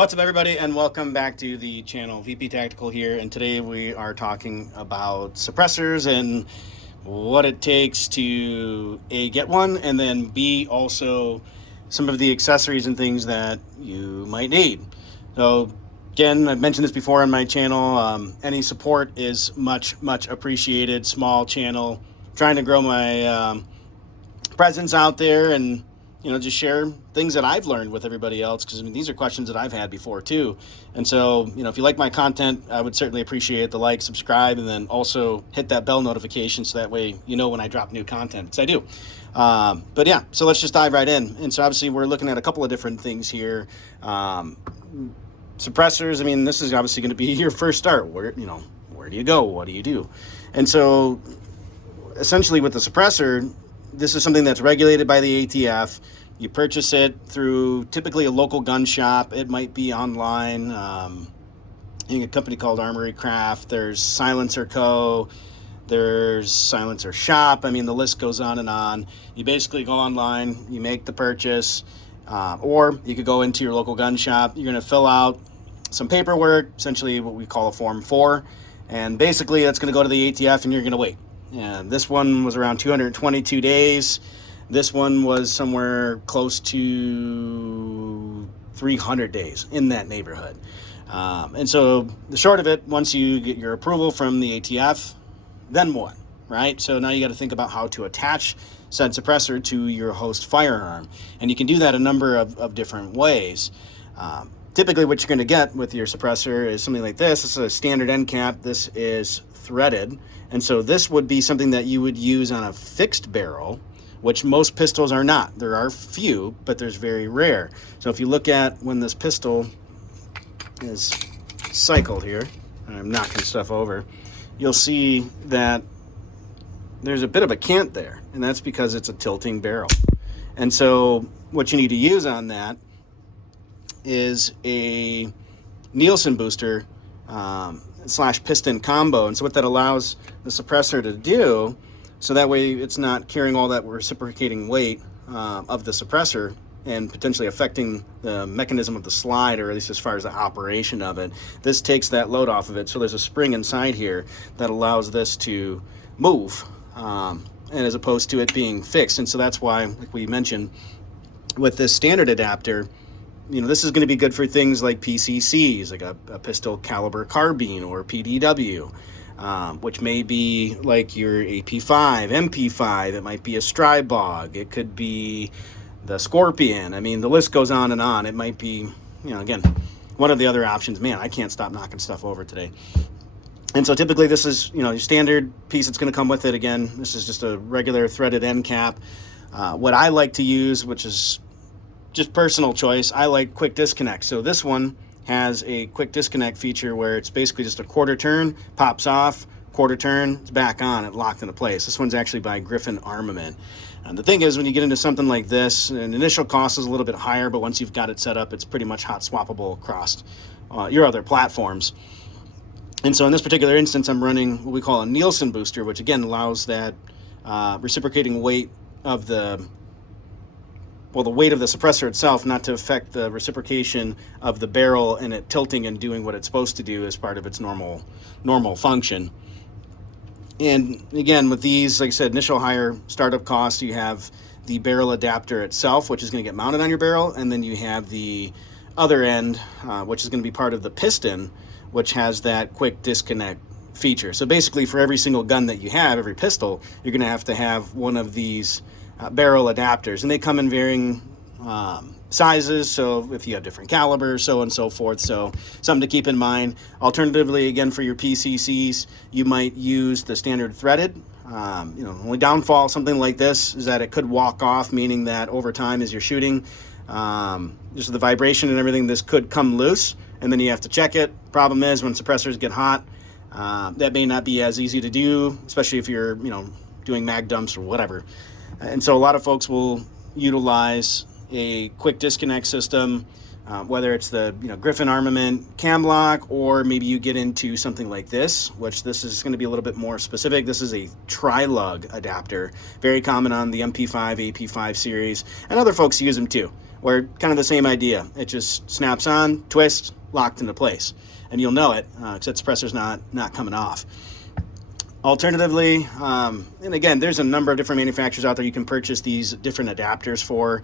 What's up, everybody, and welcome back to the channel. VP Tactical here, and today we are talking about suppressors and what it takes to A, get one, and then B, also some of the accessories and things that you might need. So again, I've mentioned this before on my channel. Any support is much appreciated. Small channel, trying to grow my presence out there and just share things that I've learned with everybody else, because these are questions that I've had before too. And so, if you like my content, I would certainly appreciate the like, subscribe, and then also hit that bell notification so that way you know when I drop new content, because I do. But yeah, so let's just dive right in. And so obviously we're looking at a couple of different things here. Suppressors, this is obviously going to be your first start. Where do you go? What do you do? And so essentially with the suppressor, this is something that's regulated by the ATF. You purchase it through typically a local gun shop. It might be online. A company called Armory Craft. There's Silencer Co. There's Silencer Shop. The list goes on and on. You basically go online, you make the purchase, or you could go into your local gun shop. You're going to fill out some paperwork, essentially what we call a Form 4. And basically that's going to go to the ATF and you're going to wait. And this one was around 222 days. This one was somewhere close to 300 days, in that neighborhood. And so the short of it, once you get your approval from the ATF, then what, right? So now you got to think about how to attach said suppressor to your host firearm. And you can do that a number of different ways. Typically what you're going to get with your suppressor is something like this. This is a standard end cap. This is threaded. And so this would be something that you would use on a fixed barrel, which most pistols are not. There are few, but there's very rare. So if you look at when this pistol is cycled here, and I'm knocking stuff over, you'll see that there's a bit of a cant there, and that's because it's a tilting barrel. And so what you need to use on that is a Nielsen Booster / piston combo. And so what that allows the suppressor to do, so that way it's not carrying all that reciprocating weight of the suppressor and potentially affecting the mechanism of the slide, or at least as far as the operation of it. This takes that load off of it. So there's a spring inside here that allows this to move, and as opposed to it being fixed. And so that's why, like we mentioned, with this standard adapter, this is going to be good for things like PCCs, like a pistol caliber carbine, or PDW, which may be like your AP5, MP5. It might be a Strybog. It could be the Scorpion. The list goes on and on. It might be, again, one of the other options. Man, I can't stop knocking stuff over today. And so typically this is, your standard piece that's going to come with it. Again, this is just a regular threaded end cap. What I like to use, which is just personal choice, I like quick disconnect. So this one has a quick disconnect feature where it's basically just a quarter turn, pops off, quarter turn, it's back on, it locked into place. This one's actually by Griffin Armament. And the thing is, when you get into something like this, an initial cost is a little bit higher, but once you've got it set up, it's pretty much hot swappable across your other platforms. And so in this particular instance, I'm running what we call a Nielsen Booster, which again allows that reciprocating weight of the weight of the suppressor itself not to affect the reciprocation of the barrel and it tilting and doing what it's supposed to do as part of its normal function. And again, with these, like I said, initial higher startup costs, you have the barrel adapter itself, which is going to get mounted on your barrel, and then you have the other end, which is going to be part of the piston, which has that quick disconnect feature. So basically, for every single gun that you have, every pistol, you're going to have one of these barrel adapters, and they come in varying sizes. So if you have different calibers, so on and so forth. So something to keep in mind. Alternatively, again, for your PCCs, you might use the standard threaded. Only downfall something like this is that it could walk off, meaning that over time as you're shooting, just the vibration and everything, this could come loose, and then you have to check it. Problem is, when suppressors get hot, that may not be as easy to do, especially if you're doing mag dumps or whatever. And so a lot of folks will utilize a quick disconnect system, whether it's the Griffin Armament cam lock, or maybe you get into something like this, which this is going to be a little bit more specific. This is a tri-lug adapter, very common on the MP5, AP5 series, and other folks use them too. where kind of the same idea. It just snaps on, twists, locked into place, and you'll know it because that suppressor's not coming off. Alternatively, and again, there's a number of different manufacturers out there you can purchase these different adapters for.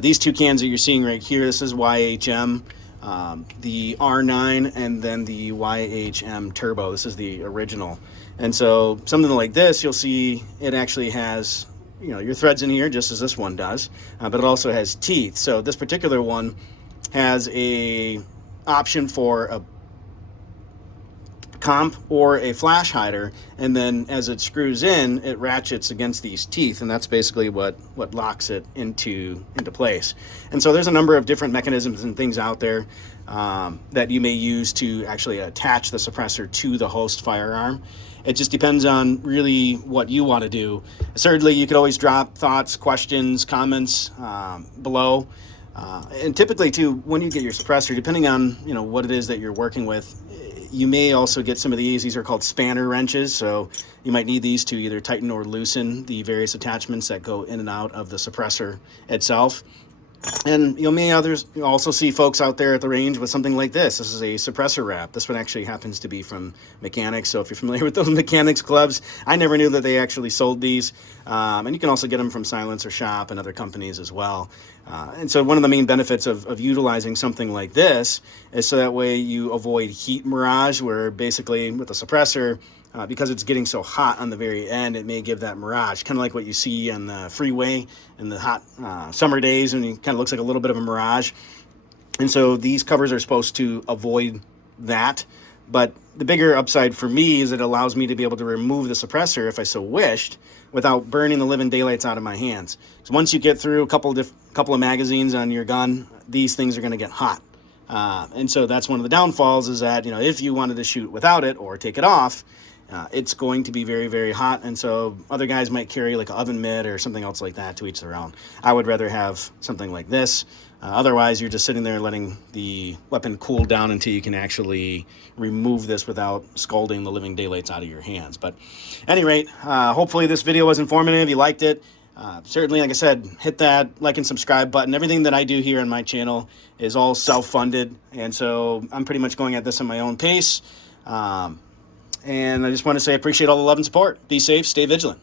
These two cans that you're seeing right here, this is YHM, the R9, and then the YHM Turbo. This is the original. And so something like this, you'll see it actually has, you know, your threads in here, just as this one does, but it also has teeth. So this particular one has a option for a comp or a flash hider, and then as it screws in, it ratchets against these teeth, and that's basically what locks it into place. And so there's a number of different mechanisms and things out there that you may use to actually attach the suppressor to the host firearm. It just depends on really what you want to do. Certainly you could always drop thoughts, questions, comments below. And typically too, when you get your suppressor, depending on, you know, what it is that you're working with, you may also get some of these are called spanner wrenches. So you might need these to either tighten or loosen the various attachments that go in and out of the suppressor itself. And you may also see folks out there at the range with something like this. This is a suppressor wrap. This one actually happens to be from Mechanics. So if you're familiar with those Mechanics gloves, I never knew that they actually sold these. And you can also get them from Silencer Shop and other companies as well. And so one of the main benefits of utilizing something like this is so that way you avoid heat mirage, where basically with the suppressor, because it's getting so hot on the very end, it may give that mirage, kind of like what you see on the freeway in the hot summer days, and it kind of looks like a little bit of a mirage. And so these covers are supposed to avoid that. But the bigger upside for me is it allows me to be able to remove the suppressor, if I so wished, without burning the living daylights out of my hands. So once you get through a couple of magazines on your gun, these things are going to get hot. And so that's one of the downfalls, is that, you know, if you wanted to shoot without it or take it off, it's going to be very, very hot. And so other guys might carry like an oven mitt or something else like that, to each their own. I would rather have something like this. Otherwise, you're just sitting there letting the weapon cool down until you can actually remove this without scalding the living daylights out of your hands. But at any rate, hopefully this video was informative. You liked it. Certainly, like I said, hit that like and subscribe button. Everything that I do here on my channel is all self-funded. And so I'm pretty much going at this at my own pace. And I just want to say I appreciate all the love and support. Be safe, stay vigilant.